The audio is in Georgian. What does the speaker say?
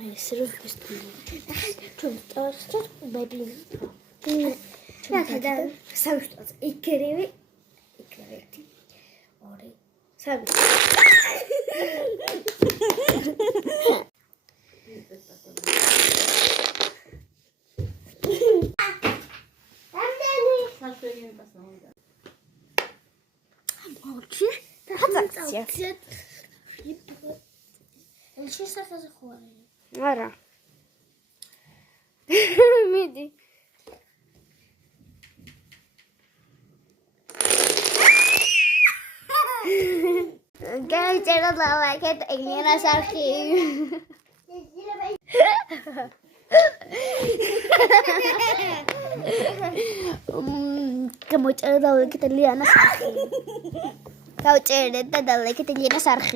აი სერვის თუ ტოსტ ბები და სამშტოც იქერევი იქერევი ორი სამი არა მიდი გაიწერა ლავაკეთ ეგნიერას არხივი გამოიწერა ლავაკეთ ლიანას არხივი გავწერეთ და ლავაკეთ ლიანას არხივი